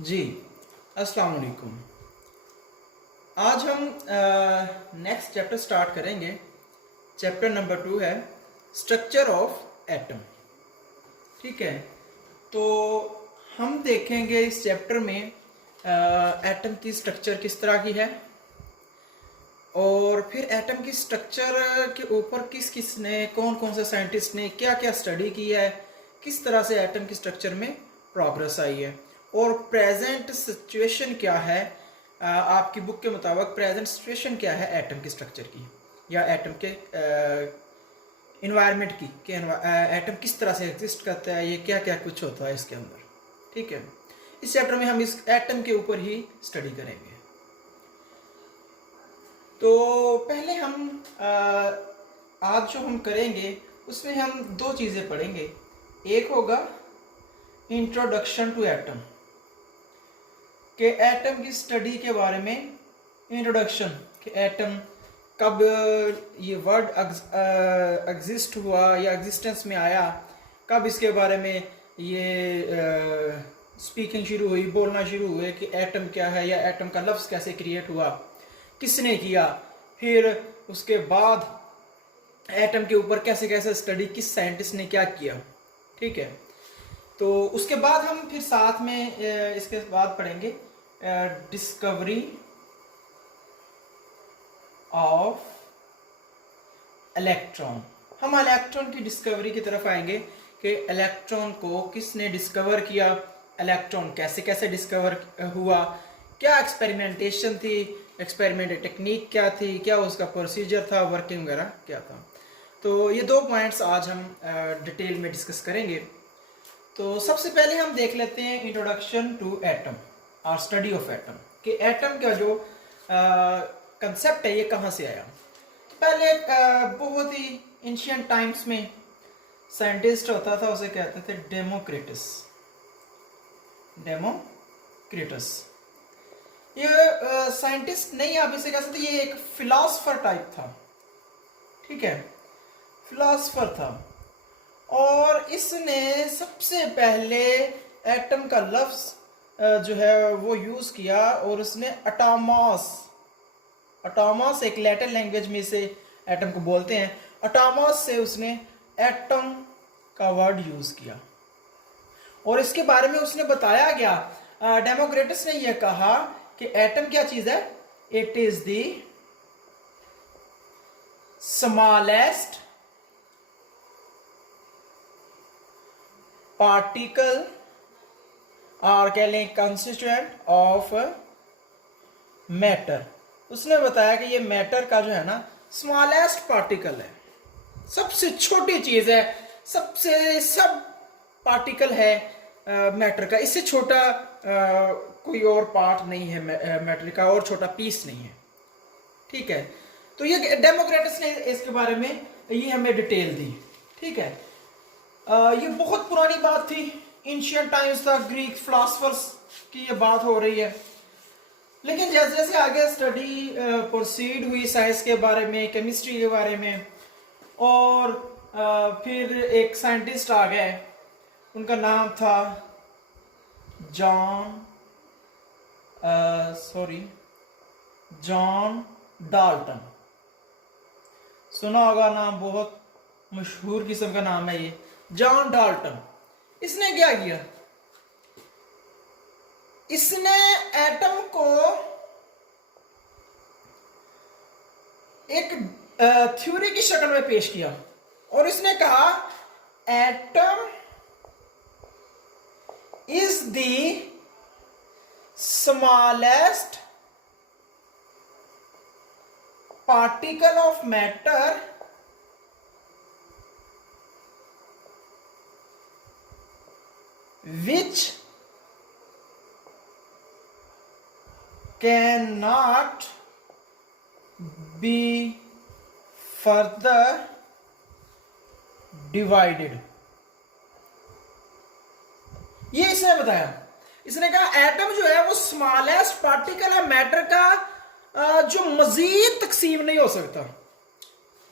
जी, अस्सलाम वालेकुम। आज हम नेक्स्ट चैप्टर स्टार्ट करेंगे। चैप्टर नंबर 2 है स्ट्रक्चर ऑफ एटम। ठीक है, तो हम देखेंगे इस चैप्टर में एटम की स्ट्रक्चर किस तरह की है और फिर एटम की स्ट्रक्चर के ऊपर किस किस ने कौन कौन से साइंटिस्ट ने क्या क्या स्टडी की है, किस तरह से एटम की स्ट्रक्चर में प्रोग्रेस आई है और प्रेजेंट सिचुएशन क्या है। आपकी बुक के मुताबिक प्रेजेंट सिचुएशन क्या है एटम की स्ट्रक्चर की या एटम के इन्वायरमेंट की कि एटम किस तरह से एग्जिस्ट करता है, ये क्या क्या कुछ होता है इसके अंदर। ठीक है, इस चैप्टर में हम इस एटम के ऊपर ही स्टडी करेंगे। तो पहले हम आज जो हम करेंगे उसमें हम दो चीज़ें पढ़ेंगे। एक होगा इंट्रोडक्शन टू एटम, के एटम की स्टडी के बारे में इंट्रोडक्शन कि एटम कब ये वर्ड एग्जिस्ट हुआ या एग्जिस्टेंस में आया, कब इसके बारे में ये स्पीकिंग शुरू हुई, बोलना शुरू हुए कि एटम क्या है या एटम का लफ्ज़ कैसे क्रिएट हुआ, किसने किया। फिर उसके बाद एटम के ऊपर कैसे कैसे स्टडी, किस साइंटिस्ट ने क्या किया। ठीक है, तो उसके बाद हम फिर साथ में इसके बाद पढ़ेंगे डिस्कवरी ऑफ इलेक्ट्रॉन। हम इलेक्ट्रॉन की डिस्कवरी की तरफ आएंगे कि इलेक्ट्रॉन को किसने डिस्कवर किया, इलेक्ट्रॉन कैसे कैसे डिस्कवर हुआ, क्या एक्सपेरिमेंटेशन थी, एक्सपेरिमेंट टेक्निक क्या थी, क्या उसका प्रोसीजर था, वर्किंग वगैरह क्या था। तो ये दो पॉइंट्स आज हम डिटेल में डिस्कस करेंगे। तो सबसे पहले हम देख लेते हैं इंट्रोडक्शन टू एटम और स्टडी ऑफ एटम कि एटम का जो कंसेप्ट है ये कहाँ से आया। तो पहले बहुत ही एंशिएंट टाइम्स में साइंटिस्ट होता था, उसे कहते थे डेमोक्रिटस। डेमोक्रिटस ये साइंटिस्ट नहीं, आप इसे कह सकते, ये एक फिलोसफर टाइप था। ठीक है, फिलोसफर था और इसने सबसे पहले एटम का लफ्ज जो है वो यूज किया और उसने अटामॉस एक लैटिन लैंग्वेज में इसे एटम को बोलते हैं, अटामॉस से उसने एटम का वर्ड यूज किया और इसके बारे में उसने बताया गया। डेमोक्रिटस ने यह कहा कि एटम क्या चीज है, it is the smallest particle और कह लें कंस्टिट्यूएंट ऑफ मैटर। उसने बताया कि ये मैटर का जो है ना स्मॉलेस्ट पार्टिकल है, सबसे छोटी चीज है, सब पार्टिकल है मैटर का, इससे छोटा कोई और पार्ट नहीं है मैटर का और छोटा पीस नहीं है। ठीक है, तो ये डेमोक्रिटस ने इसके बारे में ये हमें डिटेल दी। ठीक है, ये बहुत पुरानी बात थी, एंशिएंट टाइम्स था, ग्रीक फिलोसफर्स की ये बात हो रही है। लेकिन जैसे जैसे आगे स्टडी प्रोसीड हुई साइंस के बारे में, केमिस्ट्री के बारे में, और फिर एक साइंटिस्ट आ गए, उनका नाम था जॉन डाल्टन। सुना होगा नाम, बहुत मशहूर किस्म का नाम है ये, जॉन डाल्टन। इसने क्या किया, इसने एटम को एक थ्योरी की शक्ल में पेश किया और इसने कहा atom is the smallest particle of matter which cannot be further divided। ये इसने बताया, इसने कहा एटम जो है वो स्मॉलेस्ट पार्टिकल है मैटर का जो मजीद तकसीम नहीं हो सकता।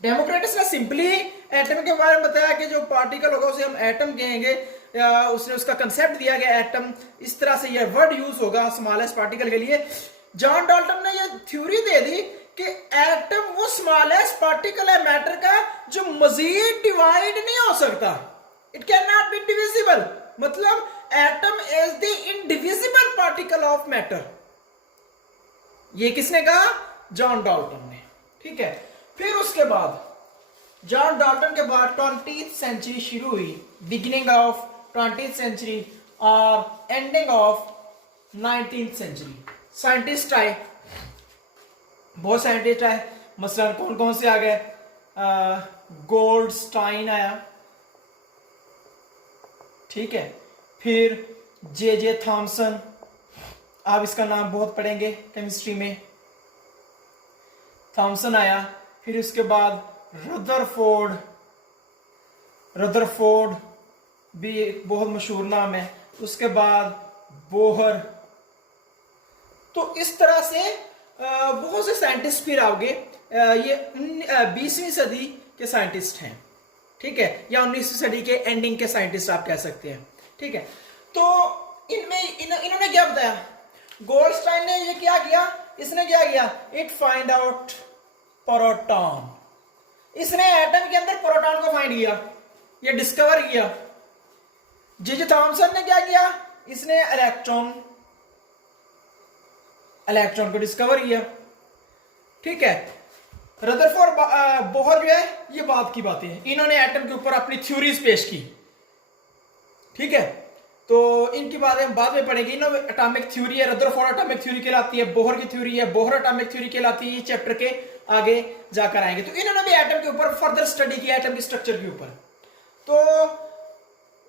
डेमोक्रिटस ने सिंपली एटम के बारे में बताया कि जो पार्टिकल होगा उसे हम एटम कहेंगे, उसने उसका कंसेप्ट दिया गया एटम, इस तरह से यह वर्ड यूज होगा स्मॉलेस्ट पार्टिकल के लिए। जॉन डाल्टन ने यह थ्योरी दे दी कि एटम वो स्मॉलेस्ट पार्टिकल है मैटर का जो मजीद डिवाइड नहीं हो सकता, it can not be divisible, मतलब atom is the indivisible particle of matter. ये किसने कहा? जॉन डाल्टन ने। ठीक है, फिर उसके बाद जॉन डाल्टन के बाद 20th सेंचुरी शुरू हुई, बिगिनिंग ऑफ 20th सेंचुरी और ending of 19th century. Scientist आए, बहुत साइंटिस्ट आए, मसलन कौन कौन से आ गए? गोल्डस्टाइन आया, ठीक है, फिर जे थॉमसन, आप इसका नाम बहुत पढ़ेंगे केमिस्ट्री में, थॉमसन आया। फिर उसके बाद रदरफोर्ड भी एक बहुत मशहूर नाम है। उसके बाद बोहर। तो इस तरह से बहुत से साइंटिस्ट फिर आओगे। ये 20वीं सदी के साइंटिस्ट हैं, ठीक है, या 19वीं सदी के एंडिंग के साइंटिस्ट आप कह सकते हैं। ठीक है, तो इन्होंने क्या बताया? गोल्डस्टाइन ने ये क्या किया? इसने क्या किया? It find out proton. इसने एटम के अंदर प्रोटॉन को फाइंड किया, ये डिस्कवर किया। जे थॉमसन ने क्या किया? इसने इलेक्ट्रॉन को डिस्कवर किया। ठीक है, रदरफोर्ड बोहर जो है, ये बाद की बातें हैं, इन्होंने एटम के ऊपर अपनी थ्योरीज पेश की। ठीक है, तो इनकी बातें हम बाद में पढ़ेंगे। इन्होंने एटॉमिक थ्योरी है, रदरफोर्ड एटॉमिक थ्योरी कहलाती है, बोहर की थ्योरी है, बोहर एटॉमिक थ्योरी कहलाती है। ये चैप्टर के आगे जाकर आएंगे। तो इन्होंने भी एटम के ऊपर फर्दर स्टडी किया, एटम के स्ट्रक्चर के ऊपर। तो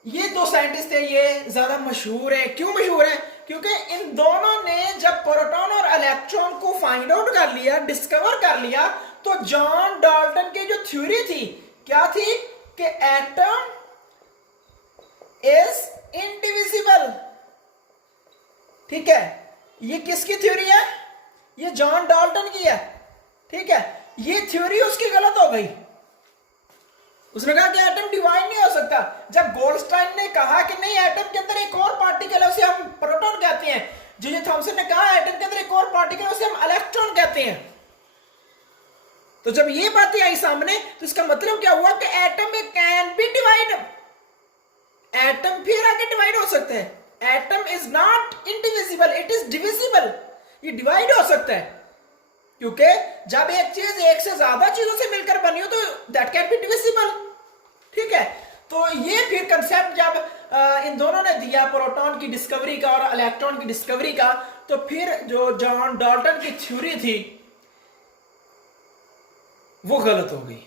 ये दो साइंटिस्ट है, ये ज्यादा मशहूर है। क्यों मशहूर है? क्योंकि इन दोनों ने जब प्रोटॉन और इलेक्ट्रॉन को फाइंड आउट कर लिया, डिस्कवर कर लिया, तो जॉन डाल्टन की जो थ्योरी थी, क्या थी? कि एटम इज इनडिविजिबल। ठीक है, ये किसकी थ्योरी है? ये जॉन डाल्टन की है। ठीक है, ये थ्योरी उसकी गलत हो गई। उसने कहा कि एटम डिवाइड नहीं हो सकता। जब गोल्डस्टाइन ने कहा कि नहीं, एटम के अंदर एक और पार्टिकल है, उसे हम प्रोटॉन कहते हैं। जे थॉमसन ने कहा एटम के अंदर एक और पार्टिकल है, उसे हम इलेक्ट्रॉन कहते हैं। तो जब ये बातें आई सामने, तो इसका मतलब क्या हुआ? कि atom can be divide. Atom फिर आगे डिवाइड हो सकते हैं। Atom is not indivisible, it is divisible. ये डिवाइड हो सकता है, क्योंकि जब एक चीज एक से ज्यादा चीजों से मिलकर बनी हो तो दैट कैन बी डिविजिबल। ठीक है, तो ये फिर कंसेप्ट जब इन दोनों ने दिया, प्रोटॉन की डिस्कवरी का और इलेक्ट्रॉन की डिस्कवरी का, तो फिर जो जॉन डाल्टन की थ्योरी थी वो गलत हो गई,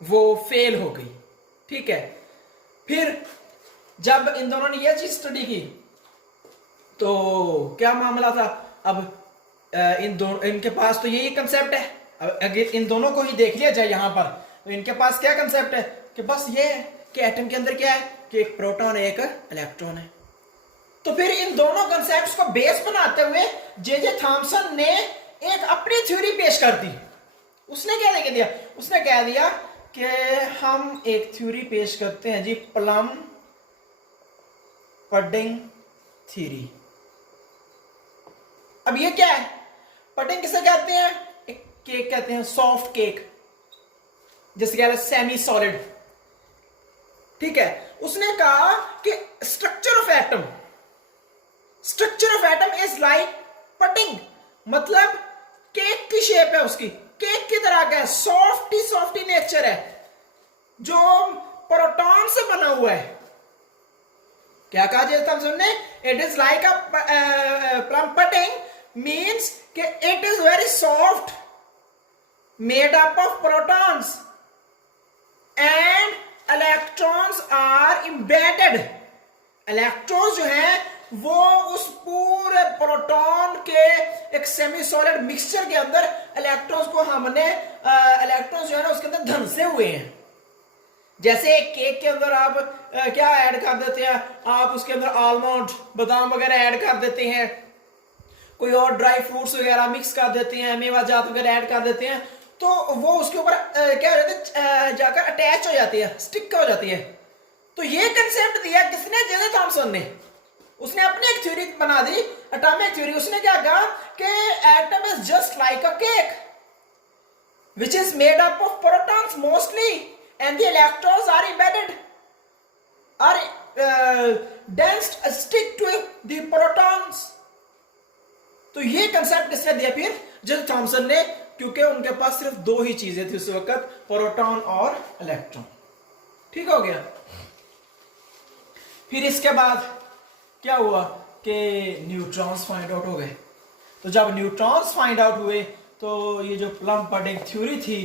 वो फेल हो गई। ठीक है, फिर जब इन दोनों ने यह चीज स्टडी की, तो क्या मामला था? अब इनके पास तो यही कंसेप्ट है। अब अगर इन दोनों को ही देख लिया जाए यहां पर, तो इनके पास क्या कंसेप्ट है? कि बस ये है कि एटम के अंदर क्या है? कि एक प्रोटॉन है, एक इलेक्ट्रॉन है। तो फिर इन दोनों कंसेप्ट्स को बेस बनाते हुए जे थॉमसन ने एक अपनी थ्योरी पेश कर दी। उसने क्या कह दिया? उसने कह दिया कि हम एक थ्योरी पेश करते हैं जी, प्लम पडिंग थ्योरी। अब ये क्या है? पडिंग किसे कहते हैं? एक केक कहते हैं, सॉफ्ट केक, जिसे कहते हैं सेमी सॉलिड। ठीक है, उसने कहा कि structure of atom is like pudding, मतलब केक की शेप है उसकी, केक की तरह का है, सॉफ्टी नेचर है, जो प्रोटॉन से बना हुआ है। क्या कहा जे थॉमसन ने? It is like a plum pudding means कि it is very soft, made up of protons and electrons are embedded. electrons जो हैं वो उस पूरे प्रोटॉन के एक सेमी सॉलिड मिक्सचर के अंदर इलेक्ट्रॉन्स को हमने इलेक्ट्रॉन्स जो है ना उसके अंदर धंसे हुए हैं। जैसे एक केक के अंदर आप क्या ऐड कर देते हैं? आप उसके अंदर आलमंड, बादाम वगैरह ऐड कर देते हैं, कोई और ड्राई फ्रूट्स वगैरह मिक्स कर देते हैं, मेवा जात वगैरह ऐड कर देते हैं, तो वो उसके ऊपर क्या हो जाता है? जाकर अटैच हो जाती है, स्टिक हो जाती है। तो ये कंसेप्ट दिया किसने? जे जे थॉमसन ने। उसने अपनी एक थ्योरी बना दी, एटॉमिक थ्योरी। उसने क्या कहा कि atom is just like a cake which is made up of protons mostly and the electrons are embedded, are dense, stick to the protons. तो ये कंसेप्ट किसने दिया फिर? जे थॉमसन ने, क्योंकि उनके पास सिर्फ दो ही चीजें थी उस वक्त, प्रोटॉन और इलेक्ट्रॉन। ठीक हो गया। फिर इसके बाद क्या हुआ कि न्यूट्रॉन्स फाइंड आउट हो गए। तो जब न्यूट्रॉन्स फाइंड आउट हुए तो ये जो प्लम पडिंग थ्योरी थी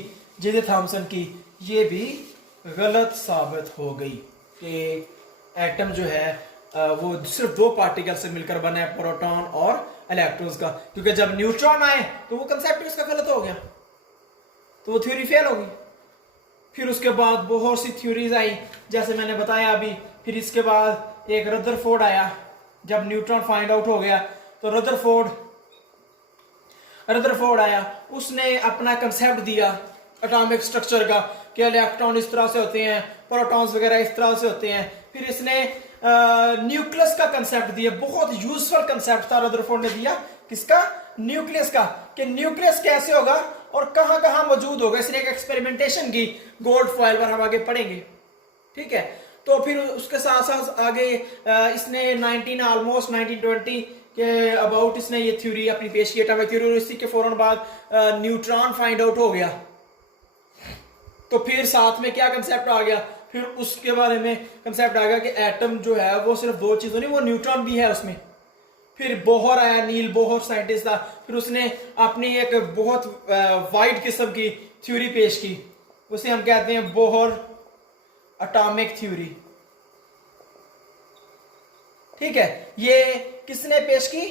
जे जे थॉमसन की, ये भी गलत साबित हो गई कि एटम जो है वो सिर्फ दो पार्टिकल से मिलकर बना है, प्रोटॉन और इलेक्ट्रॉन्स का। क्योंकि जब न्यूट्रॉन आए तो वो कंसेप्ट उसका गलत हो गया, तो वो थ्योरी फेल हो गई। फिर उसके बाद बहुत सी थ्योरीज आई, जैसे मैंने बताया अभी। फिर इसके बाद एक रदरफोर्ड आया। जब न्यूट्रॉन फाइंड आउट हो गया तो रदरफोर्ड आया, उसने अपना कंसेप्ट दिया एटॉमिक स्ट्रक्चर का कि इलेक्ट्रॉन इस तरह से होते हैं, प्रोटॉन्स वगैरह इस तरह से होते हैं। फिर इसने न्यूक्लियस का कंसेप्ट दिया, बहुत यूजफुल कंसेप्ट था रदरफोर्ड ने दिया। किसका? न्यूक्लियस का, कि न्यूक्लियस कैसे होगा और कहां कहां मौजूद होगा। इसने एक एक्सपेरिमेंटेशन की गोल्ड फॉइल पर, हम आगे पढ़ेंगे। ठीक है। तो फिर उसके साथ साथ आगे इसने 1920 के अबाउट इसने ये थ्योरी अपनी पेश की, एटॉमिक थ्योरी। और इसी के फौरन बाद न्यूट्रॉन फाइंड आउट हो गया। तो फिर साथ में क्या कंसेप्ट आ गया? फिर उसके बारे में कंसेप्ट आ गया कि एटम जो है वो सिर्फ दो चीजों नहीं, वो न्यूट्रॉन भी है उसमें। फिर बोहर आया, नील बोहर साइंटिस्ट था। फिर उसने अपनी एक बहुत वाइड किस्म की थ्योरी पेश की, उसे हम कहते हैं बोहर एटॉमिक थ्योरी। ठीक है। ये किसने पेश की?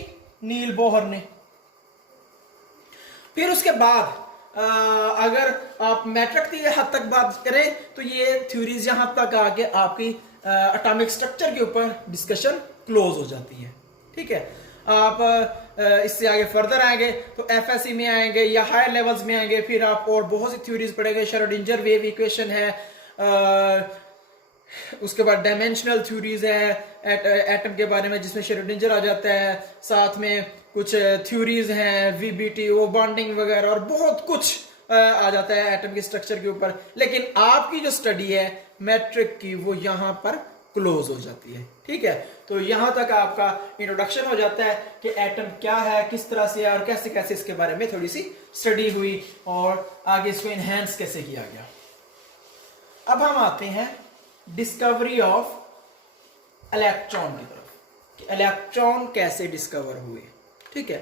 नील बोहर ने। फिर उसके बाद अगर आप मैट्रिक की हद तक बात करें तो ये थ्योरीज यहां तक आके आपकी एटॉमिक स्ट्रक्चर के ऊपर डिस्कशन क्लोज हो जाती है। ठीक है। आप इससे आगे फर्दर आएंगे तो एफएससी में आएंगे या हायर लेवल्स में आएंगे, फिर आप और बहुत सी थ्योरीज पढ़ेंगे। श्रोडिंगर वेव इक्वेशन है, उसके बाद डायमेंशनल थ्योरीज है एटम के बारे में जिसमें श्रोडिंगर आ जाता है। साथ में कुछ थ्योरीज हैं वीबीटी, वो बॉन्डिंग वगैरह, और बहुत कुछ आ जाता है एटम के स्ट्रक्चर के ऊपर। लेकिन आपकी जो स्टडी है मैट्रिक की, वो यहां पर क्लोज हो जाती है। ठीक है। तो यहां तक आपका इंट्रोडक्शन हो जाता है कि एटम क्या है, किस तरह से है और कैसे कैसे इसके बारे में थोड़ी सी स्टडी हुई और आगे इसको इनहेंस कैसे किया गया। अब हम आते हैं डिस्कवरी ऑफ इलेक्ट्रॉन की तरफ, कि इलेक्ट्रॉन कैसे डिस्कवर हुए। ठीक है।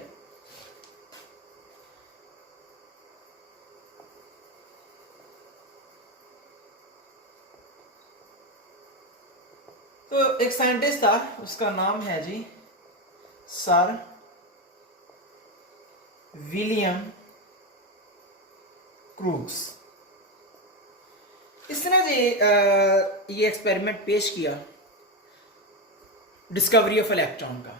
तो एक साइंटिस्ट था, उसका नाम है जी सर विलियम क्रूक्स। इसने जी ये एक्सपेरिमेंट पेश किया डिस्कवरी ऑफ इलेक्ट्रॉन का।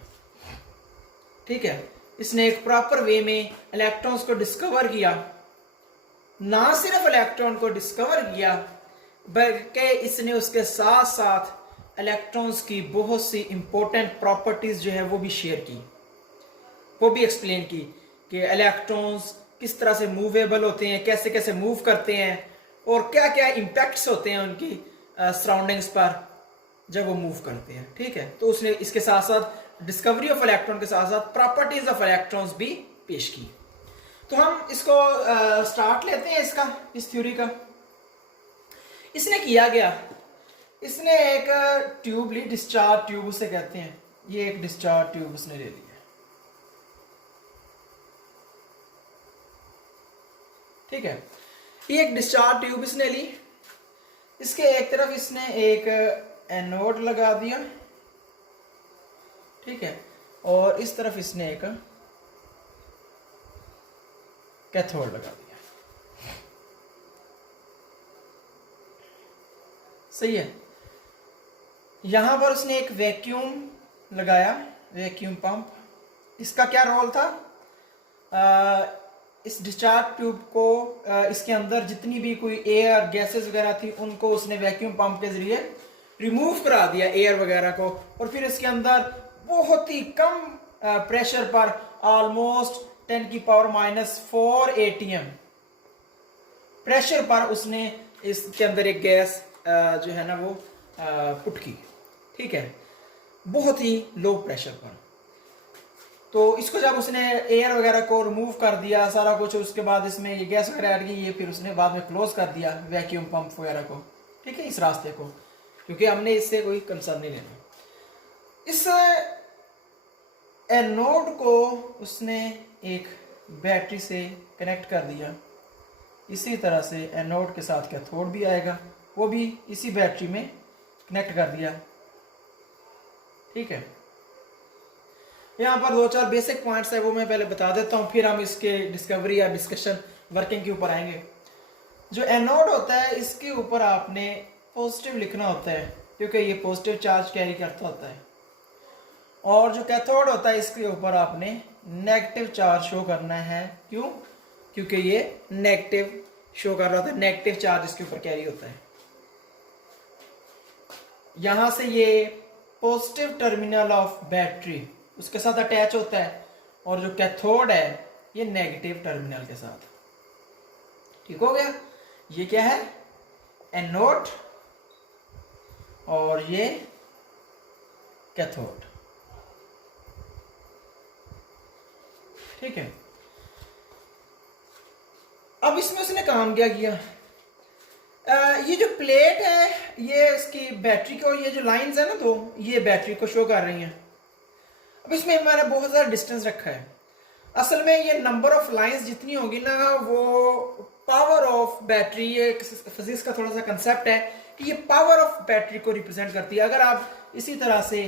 ठीक है। इसने एक प्रॉपर वे में इलेक्ट्रॉन्स को डिस्कवर किया। ना सिर्फ इलेक्ट्रॉन को डिस्कवर किया बल्कि इसने उसके साथ साथ इलेक्ट्रॉन्स की बहुत सी इंपॉर्टेंट प्रॉपर्टीज जो है वो भी शेयर की, वो भी एक्सप्लेन की कि इलेक्ट्रॉन्स किस तरह से मूवेबल होते हैं, कैसे कैसे मूव करते हैं और क्या क्या इम्पैक्ट्स होते हैं उनकी सराउंडिंग्स पर जब वो मूव करते हैं। ठीक है। तो उसने इसके साथ साथ डिस्कवरी ऑफ इलेक्ट्रॉन के साथ साथ प्रॉपर्टीज ऑफ इलेक्ट्रॉन्स भी पेश की। तो हम इसको स्टार्ट लेते हैं इस थ्योरी का। इसने किया गया, इसने एक ट्यूब ली, डिस्चार्ज ट्यूब उसे कहते हैं। ये एक डिस्चार्ज ट्यूब उसने ले लिया। ठीक है। ये एक डिस्चार्ज ट्यूब इसने ली। इसके एक तरफ इसने एक एनोड लगा दिया। ठीक है। और इस तरफ इसने एक कैथोड लगा दिया। सही है। यहां पर उसने एक वैक्यूम लगाया, वैक्यूम पंप। इसका क्या रोल था? इस डिस्चार्ज ट्यूब को इसके अंदर जितनी भी कोई एयर गैसेस वगैरह थी उनको उसने वैक्यूम पंप के जरिए रिमूव करा दिया एयर वगैरह को, और फिर इसके अंदर बहुत ही कम प्रेशर पर ऑलमोस्ट 10⁻⁻⁴ ATM प्रेशर पर उसने इसके अंदर एक गैस जो है ना वो पुट की, ठीक है, बहुत ही लो प्रेशर पर। तो इसको जब उसने एयर वगैरह को रिमूव कर दिया सारा कुछ, उसके बाद इसमें ये गैस वगैरह ऐड की, ये फिर उसने बाद में क्लोज कर दिया वैक्यूम पंप वगैरह को, ठीक है, इस रास्ते को, क्योंकि हमने इससे कोई कंसर्न नहीं लेना। इस एनोड को उसने एक बैटरी से कनेक्ट कर दिया, इसी तरह से एनोड के साथ कैथोड भी आएगा, वो भी इसी बैटरी में कनेक्ट कर दिया, ठीक है। यहाँ पर 2-4 बेसिक पॉइंट्स है वो मैं पहले बता देता हूँ, फिर हम इसके डिस्कवरी या डिस्कशन वर्किंग के ऊपर आएंगे। जो एनोड होता है इसके ऊपर आपने पॉजिटिव लिखना होता है, क्योंकि ये पॉजिटिव चार्ज कैरी करता होता है, और जो कैथोड होता है इसके ऊपर आपने नेगेटिव चार्ज शो करना है। क्यों? क्योंकि ये नेगेटिव शो कर रहा होता है, नेगेटिव चार्ज इसके ऊपर कैरी होता है। यहां से ये पॉजिटिव टर्मिनल ऑफ बैटरी उसके साथ अटैच होता है, और जो कैथोड है ये नेगेटिव टर्मिनल के साथ, ठीक हो गया। ये क्या है? एनोड, और ये कैथोड, ठीक है। अब इसमें उसने काम क्या किया? ये जो प्लेट है ये इसकी बैटरी को, ये जो लाइंस है ना, तो ये बैटरी को शो कर रही हैं। अब इसमें मैंने बहुत ज़्यादा डिस्टेंस रखा है। असल में ये नंबर ऑफ लाइंस जितनी होगी ना, वो पावर ऑफ बैटरी, ये फिजिक्स का थोड़ा सा कंसेप्ट है कि ये पावर ऑफ बैटरी को रिप्रेजेंट करती है। अगर आप इसी तरह से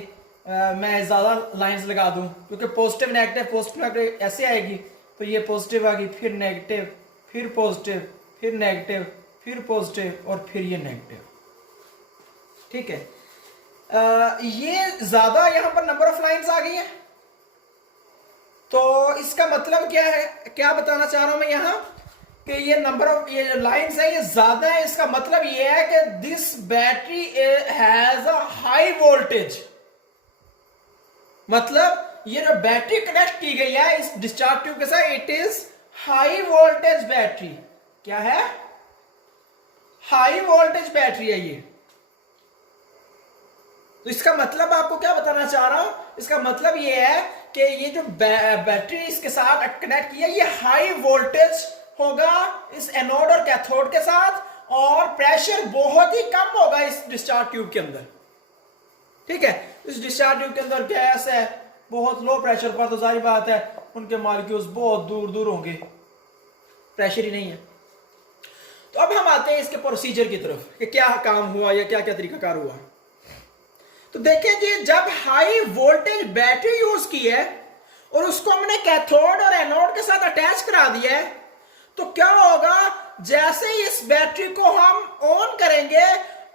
मैं ज़्यादा लाइंस लगा दूं, क्योंकि पॉजिटिव नेगेटिव ऐसे आएगी, तो ये पॉजिटिव आ गई, फिर नेगेटिव, फिर पॉजिटिव, फिर नेगेटिव, फिर पॉजिटिव, और फिर ये नेगेटिव, ठीक है। ये ज्यादा यहां पर नंबर ऑफ लाइंस आ गई है, तो इसका मतलब क्या है, क्या बताना चाह रहा हूं मैं यहां कि ये नंबर ऑफ ये लाइंस है ये ज्यादा है। इसका मतलब ये है कि this battery has a high voltage, मतलब ये जो बैटरी कनेक्ट की गई है इस डिस्चार्ज ट्यूब के साथ, it is high voltage battery. क्या है? हाई वोल्टेज बैटरी है ये। तो इसका मतलब आपको क्या बताना चाह रहा हूं, इसका मतलब ये है कि ये जो बैटरी इसके साथ कनेक्ट किया ये हाई वोल्टेज होगा इस एनोड और कैथोड के साथ, और प्रेशर बहुत ही कम होगा इस डिस्चार्ज ट्यूब के अंदर, ठीक है। इस डिस्चार्ज ट्यूब के अंदर गैस है, बहुत लो प्रेशर पर, तो जाहिर बात है उनके मॉलिक्यूल्स बहुत दूर दूर होंगे, प्रेशर ही नहीं है। तो अब हम आते हैं इसके प्रोसीजर की तरफ कि क्या काम हुआ या क्या क्या तरीकाकार हुआ। तो देखें जी, जब हाई वोल्टेज बैटरी यूज की है और उसको हमने कैथोड और एनोड के साथ अटैच करा दिया है, तो क्या होगा, जैसे ही इस बैटरी को हम ऑन करेंगे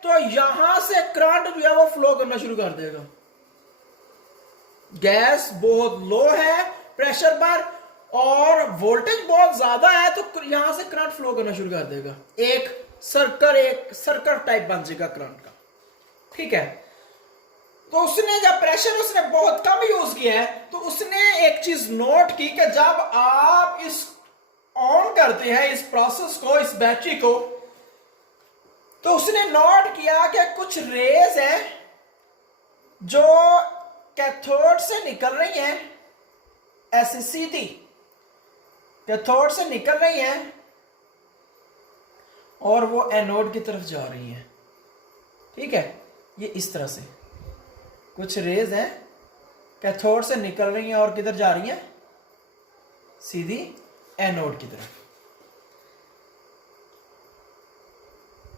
तो यहां से करंट जो है वो फ्लो करना शुरू कर देगा। गैस बहुत लो है प्रेशर पर और वोल्टेज बहुत ज्यादा है, तो यहां से करंट फ्लो करना शुरू कर देगा। एक सर्कल टाइप बन जाएगा करंट का, ठीक है। तो उसने जब प्रेशर उसने बहुत कम यूज किया है, तो उसने एक चीज नोट की कि जब आप इस ऑन करते हैं इस प्रोसेस को, इस बैटरी को, तो उसने नोट किया कि कुछ रेज है जो कैथोड से निकल रही हैं, ऐसे सीधी कैथोड से निकल रही हैं और वो एनोड की तरफ जा रही हैं, ठीक है। ये इस तरह से कुछ रेज हैं कैथोड से निकल रही हैं और किधर जा रही हैं, सीधी एनोड की तरफ।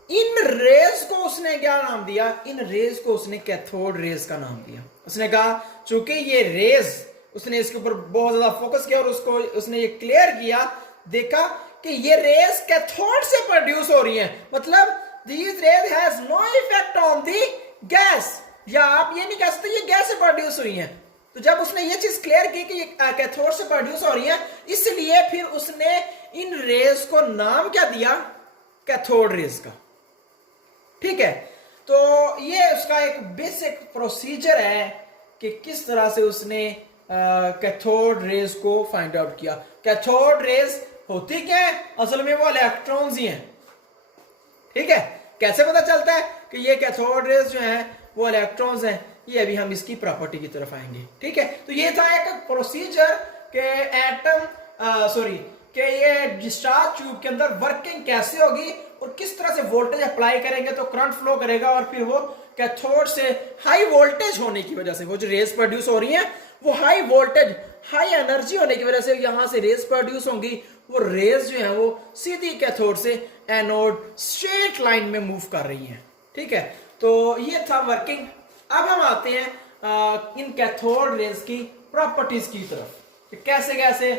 इन रेज को उसने क्या नाम दिया? इन रेज को उसने कैथोड रेज का नाम दिया। उसने कहा चूंकि ये रेज, उसने इसके ऊपर बहुत ज्यादा फोकस किया और उसने ये क्लियर किया, देखा कि ये रेज कैथोड से प्रोड्यूस हो रही हैं, मतलब these rays has no effect on the gas, या आप ये नहीं कह सकते ये गैस से प्रोड्यूस हुई हैं। तो जब उसने ये चीज क्लियर की कि ये कैथोड से प्रोड्यूस हो रही है, इसलिए फिर उसने इन रेज को नाम क्या दिया? कैथोड रेज का, ठीक है। तो ये उसका एक बेसिक प्रोसीजर है कि किस तरह से उसने कैथोड रेज को फाइंड आउट किया। कैथोड रेज होती क्या है? असल में वो इलेक्ट्रॉन्स ही हैं। ठीक है, कैसे पता चलता है कि ये कैथोड रेज जो है वो इलेक्ट्रॉन्स हैं? ये अभी हम इसकी प्रॉपर्टी की तरफ आएंगे। ठीक है, तो ये था एक प्रोसीजर के एटम कि ये डिस्चार्ज ट्यूब के अंदर वर्किंग कैसे होगी और किस तरह से वोल्टेज अप्लाई करेंगे तो करंट फ्लो करेगा, और फिर वो कैथोड से हाई वोल्टेज होने की वजह से वो जो रेज प्रोड्यूस हो रही हैं वो हाई वोल्टेज हाई एनर्जी होने की वजह से यहां से रेज प्रोड्यूस होंगी। वो रेज जो है वो सीधी कैथोड से एनोड स्ट्रेट लाइन में मूव कर रही हैं। ठीक है, तो ये था वर्किंग। अब हम आते हैं इन कैथोड रेज की प्रॉपर्टीज की तरफ, कैसे कैसे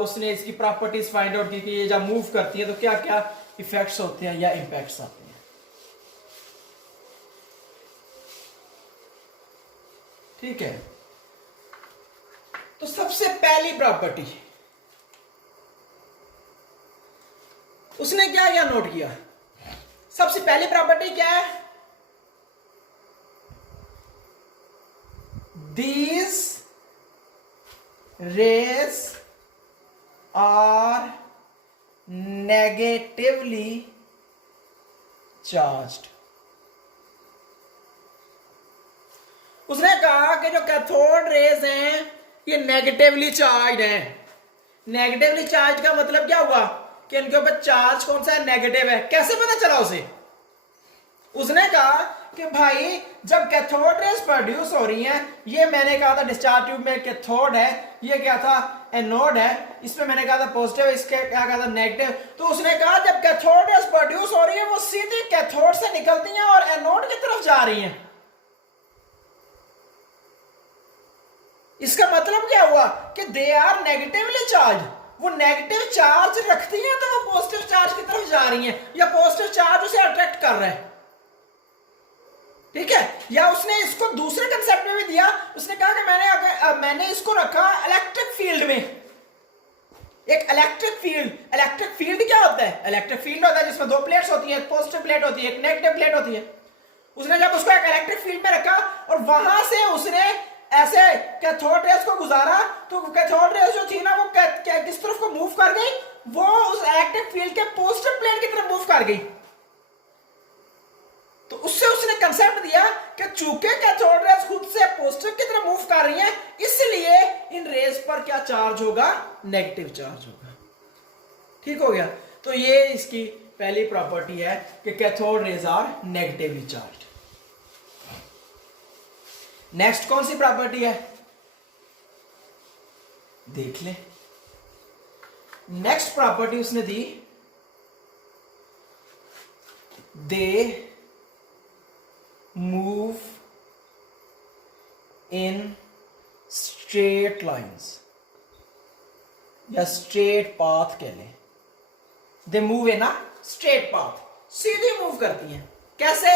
उसने इसकी प्रॉपर्टीज फाइंड आउट की कि ये जब मूव करती है तो क्या क्या इफेक्ट्स होते हैं या इंपैक्ट्स आते हैं। ठीक है, तो सबसे पहली प्रॉपर्टी उसने क्या क्या नोट किया? सबसे पहली प्रॉपर्टी क्या है? These rays are negatively charged. उसने कहा कि जो कैथोड रेज हैं ये नेगेटिवली चार्ज हैं। नेगेटिवली चार्ज का मतलब क्या हुआ कि इनके ऊपर चार्ज कौन सा है? नेगेटिव है। कैसे पता चला उसे? उसने कहा कि भाई जब कैथोड रेज प्रोड्यूस हो रही हैं, ये मैंने कहा था डिस्चार्ज ट्यूब में कैथोड है, ये क्या था? एनोड है। इसमें मैंने कहा था पॉजिटिव, इसके क्या कहा था? नेगेटिव। तो उसने कहा जब कैथोड रेज प्रोड्यूस हो रही है वो सीधी कैथोड से निकलती हैं और एनोड की तरफ जा रही हैं। इसका मतलब क्या हुआ कि दे आर नेगेटिवली चार्ज। वो नेगेटिव चार्ज रखती हैं तो वो पॉजिटिव चार्ज की तरफ जा रही हैं, या पॉजिटिव चार्ज उसे अट्रैक्ट कर रहा है। ठीक है, या उसने इसको दूसरे कंसेप्ट में भी दिया। उसने कहा कि मैंने इसको रखा इलेक्ट्रिक फील्ड में। एक इलेक्ट्रिक फील्ड क्या होता है? इलेक्ट्रिक फील्ड होता है जिसमें दो प्लेट्स होती हैं, एक पॉजिटिव प्लेट होती है, एक नेगेटिव प्लेट होती है। उसने जब उसको एक इलेक्ट्रिक फील्ड में रखा और वहां से उसने ऐसे कैथोड रेज को गुजारा, तो कैथोड रेज जो थी ना वो किस तरफ को मूव कर गई? वो उस इलेक्ट्रिक फील्ड के पॉजिटिव प्लेट की तरफ मूव कर गई। तो उससे उसने कंसेप्ट दिया कि चूंकि कैथोड रेज खुद से पॉजिटिव की तरफ मूव कर रही हैं, इसलिए इन रेज पर क्या चार्ज होगा? नेगेटिव चार्ज होगा। ठीक हो गया, तो ये इसकी पहली प्रॉपर्टी है कि cathode rays are negatively charge. Next कौन सी प्रॉपर्टी है? देख ले। नेक्स्ट प्रॉपर्टी उसने दी, they move in straight lines, या स्ट्रेट पाथ कह लें। They move in a straight path, सीधी मूव करती हैं। कैसे,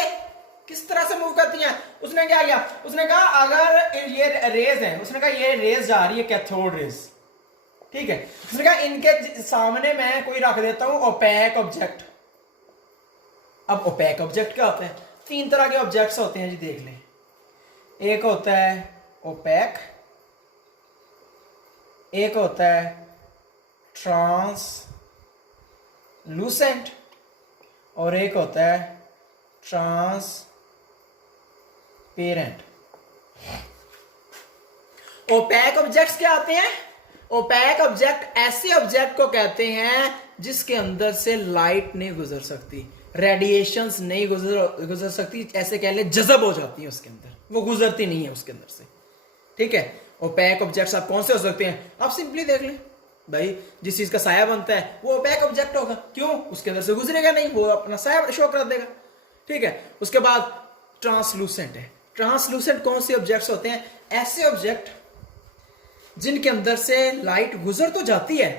किस तरह से मूव करती हैं? उसने क्या किया? उसने कहा अगर ये रेज है, उसने कहा ये रेज जा रही है कैथोड रेज। ठीक है, उसने कहा इनके सामने मैं कोई रख देता हूं ओपेक ऑब्जेक्ट। अब ओपेक ऑब्जेक्ट क्या होते हैं? तीन तरह के ऑब्जेक्ट्स होते हैं जी, देख लें। एक होता है ओपेक, एक होता है ट्रांसलूसेंट, और एक होता है ट्रांसपेरेंट। ओपेक ऑब्जेक्ट्स क्या होते हैं? ओपेक ऑब्जेक्ट ऐसे ऑब्जेक्ट को कहते हैं जिसके अंदर से लाइट नहीं गुजर सकती, रेडिएशंस नहीं गुजर सकती, ऐसे कह ले जज़ब हो जाती है उसके अंदर, वो गुजरती नहीं है उसके अंदर से। ठीक है, ओपेक ऑब्जेक्ट्स आप कौन से हो सकते हैं? आप सिंपली देख लें भाई, जिस चीज का साया बनता है वो ओपेक ऑब्जेक्ट होगा। क्यों? उसके अंदर से गुजरेगा नहीं, वो अपना साया शो कर देगा। ठीक है, उसके बाद ट्रांसलूसेंट है। ट्रांसलूसेंट कौन से ऑब्जेक्ट्स होते हैं? ऐसे ऑब्जेक्ट जिनके अंदर से लाइट गुजर तो जाती है,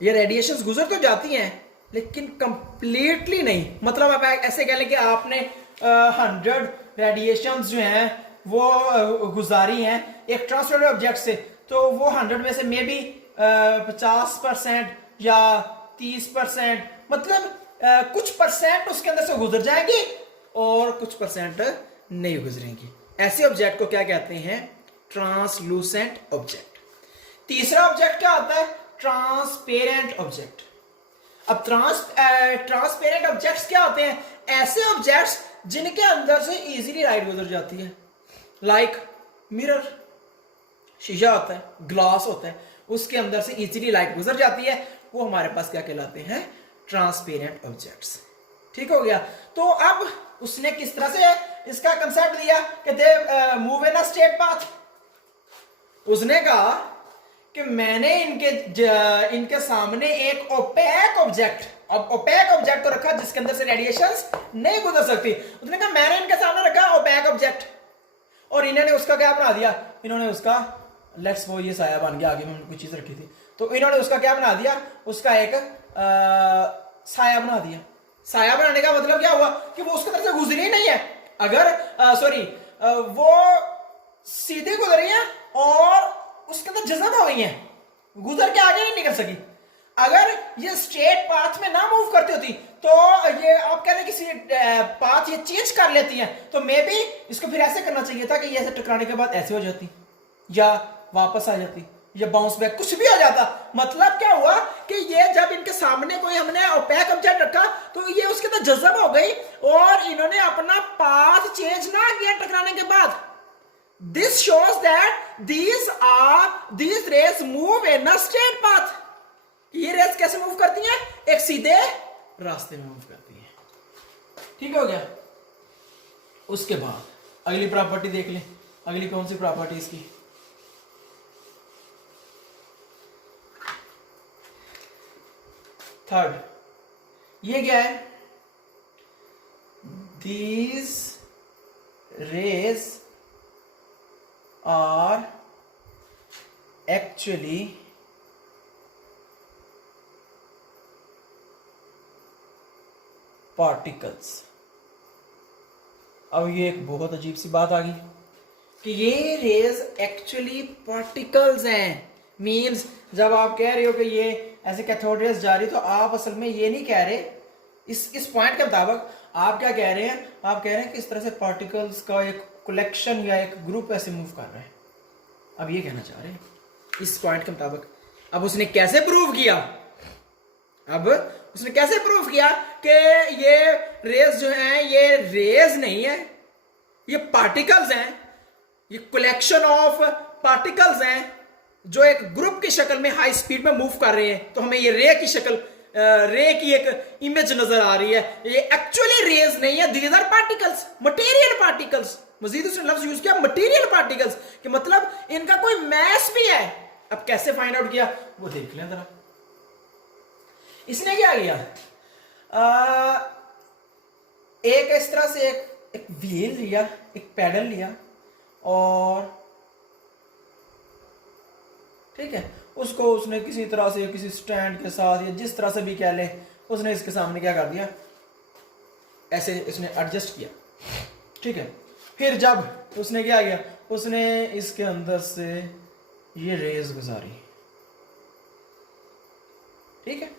ये रेडिएशंस गुजर तो जाती हैं, लेकिन कंप्लीटली नहीं। मतलब आप ऐसे कह लें कि आपने 100 रेडिएशंस जो हैं वो गुजारी हैं एक ट्रांसपेरेंट ऑब्जेक्ट से, तो वो 100 में से मे बी 50% या 30%, मतलब कुछ परसेंट उसके अंदर से गुजर जाएंगी, और कुछ परसेंट नहीं गुजरेंगी। ऐसे ऑब्जेक्ट को क्या कहते हैं? Translucent object. तीसरा ऑब्जेक्ट क्या होता है? Transparent object. अब ट्रांसपेरेंट ऑब्जेक्ट्स क्या होते हैं? ऐसे ऑब्जेक्ट्स जिनके अंदर से इजीली लाइट गुजर जाती है, लाइक मिरर, शीशा होता है, ग्लास होता है, उसके अंदर से इजीली लाइट गुजर जाती है, वो हमारे पास क्या कहलाते हैं? Transparent objects. ठीक हो गया। तो अब उसने किस तरह से इसका कंसेप्ट दिया कि दे move in a straight path. उसने कहा कि मैंने इनके सामने एक ओपेक ऑब्जेक्ट, अब ओपेक ऑब्जेक्ट को रखा जिसके अंदर से रेडिएशंस नहीं गुजर सकती। उसने कहा मैंने इनके सामने रखा ओपेक ऑब्जेक्ट, और इन्होंने उसका क्या बना दिया? इन्होंने उसका लेट्स वो ये साया बन गया, आगे में कोई चीज रखी थी तो इन्होंने उसका क्या बना दिया? उसका एक साया बना दिया। साया बनाने का मतलब क्या हुआ कि वो उसकी तरफ से गुजरी ही नहीं है। अगर वो सीधे गुजर रही है और उसके अंदर जज्ब हो गई है, गुजर के आगे नहीं निकल सकी। अगर ये स्ट्रेट पाथ में ना मूव करती होती तो ये आप कहते हैं किसी पाथ ये चेंज कर लेती है, तो मे बी इसको फिर ऐसे करना चाहिए था कि ये ऐसे टकराने के बाद ऐसे हो जाती, या वापस आ जाती, या बाउंस बैक, कुछ भी हो जाता। मतलब क्या हुआ कि ये जब इनके सामने कोई हमने ओपेक ऑब्जेक्ट रखा तो ये उसके अंदर जज्ब हो गई और इन्होंने अपना पाथ चेंज ना किया टकराने के बाद। This shows that these rays move in a straight path. ये रेस कैसे मूव करती हैं? एक सीधे रास्ते में मूव करती हैं। ठीक हो गया। उसके बाद अगली प्रॉपर्टी देख लें। अगली कौन सी प्रॉपर्टी इसकी? थर्ड, ये क्या है? These rays are actually particles। अब ये एक बहुत अजीब सी बात आ गई कि ये रेज एक्चुअली पार्टिकल्स हैं। मींस जब आप कह रहे हो कि ये ऐसे कैथोड रेज जा रही, तो आप असल में ये नहीं कह रहे। इस पॉइंट के मुताबिक आप क्या कह रहे हैं? आप कह रहे हैं कि इस तरह से पार्टिकल्स का एक कलेक्शन या एक ग्रुप ऐसे मूव कर रहा है। अब ये कहना चाह रहे हैं इस पॉइंट के मुताबिक। अब उसने कैसे प्रूव किया? अब उसने कैसे प्रूव किया कि ये रेज जो हैं ये रेज नहीं है, ये पार्टिकल्स हैं, ये कलेक्शन ऑफ पार्टिकल्स हैं जो एक ग्रुप की शक्ल में हाई स्पीड में मूव कर रहे हैं। तो हमें ये रे की शक्ल, रे की एक इमेज नजर आ रही है। ये एक्चुअली रेज नहीं है, these are particles, material particles. मजीद उसने लफ्ज यूज किया मटेरियल पार्टिकल्स, कि मतलब इनका कोई मैस भी है। अब कैसे फाइंड आउट किया वो देख लें जरा। इसने क्या किया? एक इस तरह से एक व्हील लिया, एक पैडल लिया, और ठीक है, उसको उसने किसी तरह से किसी स्टैंड के साथ या जिस तरह से भी कह ले, उसने इसके सामने क्या कर दिया? ऐसे इसने एडजस्ट किया। ठीक है, फिर जब उसने क्या किया? उसने इसके अंदर से ये रेज गुजारी। ठीक है,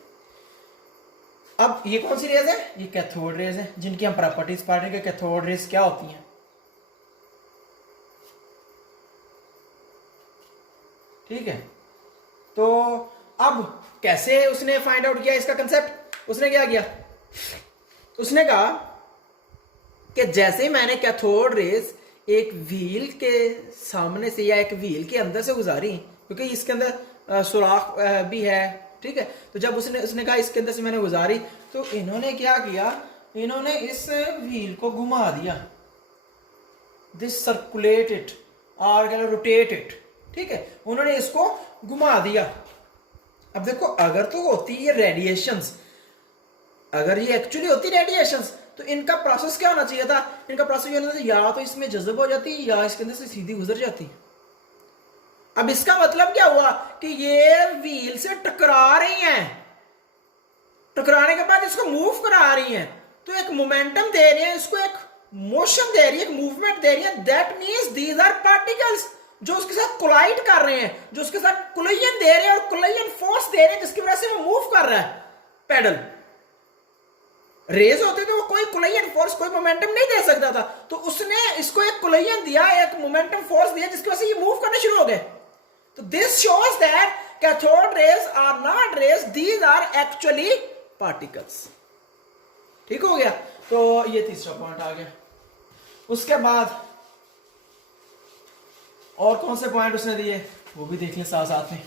अब ये कौन सी रेज है? ये कैथोड रेज है, जिनकी हम प्रॉपर्टीज पढ़ रहे हैं कि कैथोड रेज क्या होती हैं। ठीक है, तो अब कैसे उसने फाइंड आउट किया इसका कंसेप्ट? उसने क्या किया? उसने कहा कि जैसे मैंने कैथोड रेज एक व्हील के सामने से या एक व्हील के अंदर से गुजारी, क्योंकि इसके अंदर सुराख भी है। ठीक है, तो जब उसने कहा इसके अंदर से मैंने गुजारी, तो इन्होंने क्या किया? इन्होंने इस व्हील को घुमा दिया, दिस सर्कुलेट इट और रोटेट इट। ठीक है, उन्होंने इसको घुमा दिया। अब देखो, अगर तो होती ये रेडिएशंस, अगर ये एक्चुअली होती रेडिएशंस, तो इनका प्रोसेस क्या होना चाहिए था? इनका प्रोसेस ये होना था, या तो इसमें जज्ब हो जाती या इसके अंदर से सीधी गुजर जाती। अब इसका मतलब क्या हुआ कि ये व्हील से टकरा रही हैं, टकराने के बाद इसको मूव करा रही हैं, तो एक मोमेंटम दे रही है, इसको एक मोशन दे रही है, एक मूवमेंट दे रही है। That means these are particles जो उसके साथ कोलाइड कर रहे हैं, जो उसके साथ कोलिजन दे रहे हैं और कोलिजन फोर्स दे रहे हैं, जिसकी वजह से वो मूव कर रहा है पैडल। रेज होते तो वो कोई कोलिजन फोर्स, कोई मोमेंटम नहीं दे सकता था, तो उसने इसको एक कोलिजन दिया, एक मोमेंटम फोर्स दिया, जिसकी वजह से ये मूव करने शुरू हो गए। तो this shows that cathode rays are not rays, these are actually particles. ठीक हो गया, तो ये तीसरा पॉइंट आ गया। उसके बाद और कौन से पॉइंट उसने दिए वो भी देख लें साथ साथ में।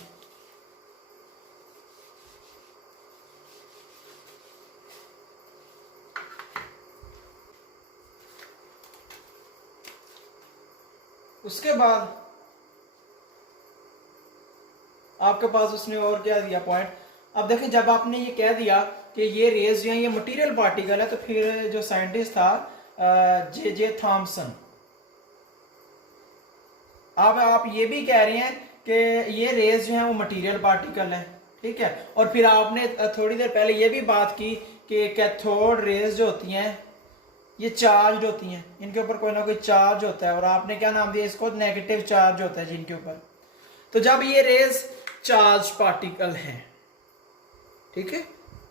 उसके बाद आपके पास उसने और क्या दिया पॉइंट। अब देखें, जब आपने ये कह दिया कि ये रेज जो है ये मटेरियल पार्टिकल है, तो फिर जो साइंटिस्ट था जे थॉमसन, अब आप ये भी कह रहे हैं कि ये रेज जो है वो मटेरियल पार्टिकल है, ठीक है। और फिर आपने थोड़ी देर पहले ये भी बात की कि कैथोड रेज जो होती हैं ये चार्ज होती हैं, इनके ऊपर कोई ना कोई चार्ज होता है, और आपने क्या नाम दिया इसको, नेगेटिव चार्ज होता है जिनके ऊपर। तो जब ये रेज चार्ज पार्टिकल हैं, ठीक है,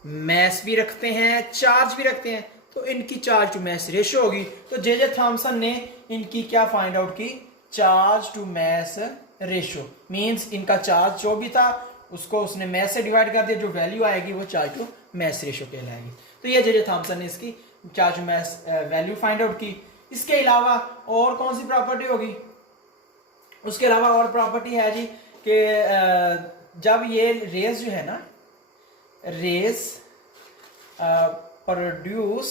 मैस भी रखते हैं, चार्ज भी रखते हैं, तो इनकी चार्ज टू मैस रेशियो होगी। तो जे थॉमसन ने इनकी क्या फाइंड आउट की, charge to mass ratio, means इनका चार्ज जो भी था उसको उसने मैस से डिवाइड कर दिया, जो वैल्यू आएगी वो चार्ज टू मैस रेशियो कहलाएगी। तो ये जे थॉमसन ने इसकी charge to mass value find out की। इसके अलावा और कौन सी प्रॉपर्टी होगी, उसके अलावा और प्रॉपर्टी है जी कि जब ये रेज जो है ना, raise produce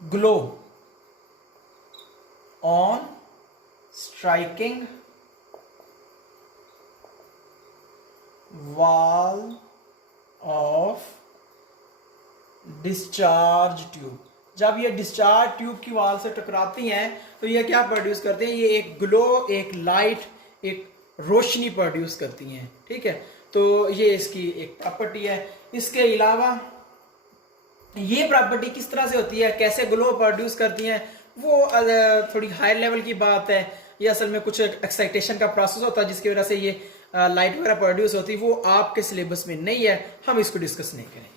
glow on striking wall of discharge tube. जब ये डिस्चार्ज ट्यूब की वॉल से टकराती हैं तो ये क्या प्रोड्यूस करते हैं, ये एक ग्लो, एक लाइट, एक रोशनी प्रोड्यूस करती हैं, ठीक है। तो ये इसकी एक प्रॉपर्टी है। इसके अलावा ये प्रॉपर्टी किस तरह से होती है, कैसे ग्लो प्रोड्यूस करती हैं, वो थोड़ी हायर लेवल की बात है। ये असल में कुछ एक्साइटेशन का प्रोसेस होता है जिसकी वजह से ये लाइट वगैरह प्रोड्यूस होती है, वो आपके सिलेबस में नहीं है, हम इसको डिस्कस नहीं करेंगे।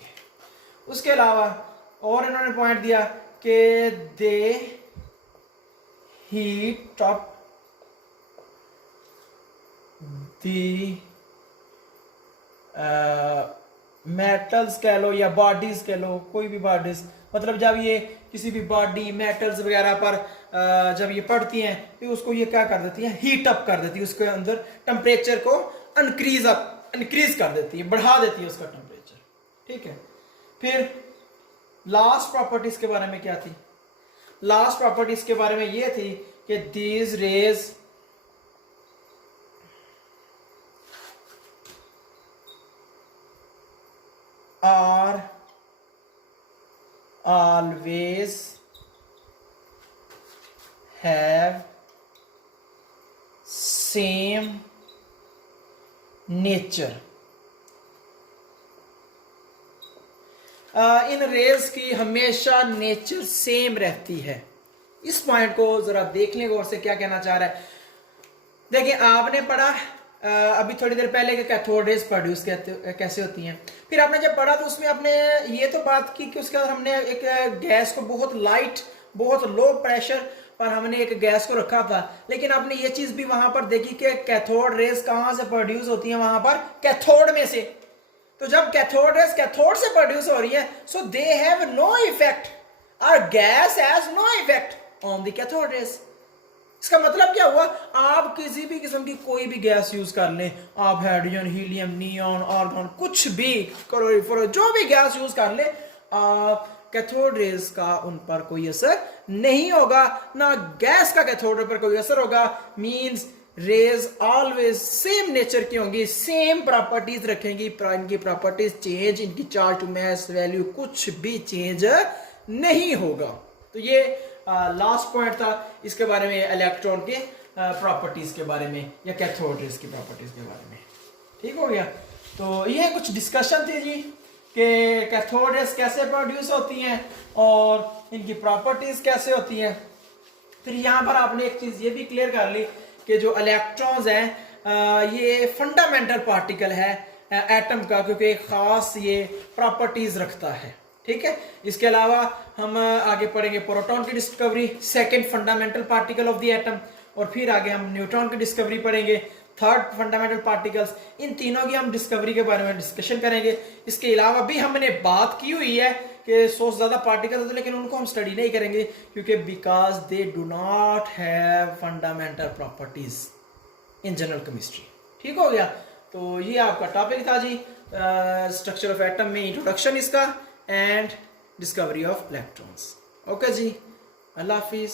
उसके अलावा और इन्होंने पॉइंट दिया कि दे हीट अप दी मेटल्स कह लो या बॉडीज कह लो, कोई भी बॉडीज, मतलब जब ये किसी भी बॉडी मेटल्स वगैरह पर जब ये पड़ती हैं तो उसको ये क्या कर देती है, हीट अप कर देती है, उसके अंदर टेम्परेचर को इंक्रीज कर देती है, बढ़ा देती है उसका टेम्परेचर, ठीक है। फिर लास्ट प्रॉपर्टीज के बारे में क्या थी, लास्ट प्रॉपर्टीज के बारे में ये थी कि these rays are always have same nature। इन रेज की हमेशा नेचर सेम रहती है। इस पॉइंट को जरा देख लें गौर से, क्या कहना चाह रहा है। देखिए, आपने पढ़ा अभी थोड़ी देर पहले कि कैथोड रेज प्रोड्यूस कैसे होती हैं, फिर आपने जब पढ़ा तो उसमें आपने ये तो बात की कि उसके अंदर हमने एक गैस को बहुत लाइट, बहुत लो प्रेशर पर हमने एक गैस को रखा था, लेकिन आपने ये चीज भी वहां पर देखी कि कैथोड रेज कहां से प्रोड्यूस होती है, वहां पर कैथोड में से। तो जब कैथोड रेज कैथोड से प्रोड्यूस हो रही है, so they have no effect, और gas has no effect on the cathode rays. इसका मतलब क्या हुआ, आप किसी भी किस्म की कोई भी गैस यूज कर लें, आप हाइड्रोजन, हीलियम, नियॉन, आर्गन, कुछ भी क्लोरोफोर, जो भी गैस यूज कर ले, कैथोड रेज का उन पर कोई असर नहीं होगा, ना गैस का कैथोड पर कोई असर होगा। Means rays always same nature की होंगी, सेम प्रॉपर्टीज रखेंगी, इनकी प्रॉपर्टीज चेंज, इनकी चार्ज टू मैस वैल्यू कुछ भी चेंज नहीं होगा। तो ये लास्ट पॉइंट था इसके बारे में, इलेक्ट्रॉन के प्रॉपर्टीज के बारे में या कैथोड रेज की प्रॉपर्टीज के बारे में। ठीक हो गया। तो ये कुछ डिस्कशन थी जी कि कैथोड रेज कैसे प्रोड्यूस होती हैं और इनकी प्रॉपर्टीज कैसे होती हैं। फिर यहाँ पर आपने एक चीज ये भी क्लियर कर ली कि जो इलेक्ट्रॉन्स हैं ये फंडामेंटल पार्टिकल है एटम का, क्योंकि एक खास ये प्रॉपर्टीज रखता है। ठीक है, इसके अलावा हम आगे पढ़ेंगे प्रोटॉन की discovery, second fundamental particle of the atom, और फिर आगे हम न्यूट्रॉन की डिस्कवरी पढ़ेंगे, थर्ड फंडामेंटल पार्टिकल्स। इन तीनों की हम डिस्कवरी के बारे में डिस्कशन करेंगे। इसके अलावा भी हमने बात की हुई है कि 100 से ज्यादा पार्टिकल्स होते हैं, लेकिन उनको हम स्टडी नहीं करेंगे क्योंकि because they do not have fundamental properties in general chemistry. ठीक हो गया, तो ये आपका टॉपिक था जी, स्ट्रक्चर ऑफ एटम में इंट्रोडक्शन इसका and discovery of electrons. Okay जी, अल्लाह हाफिज।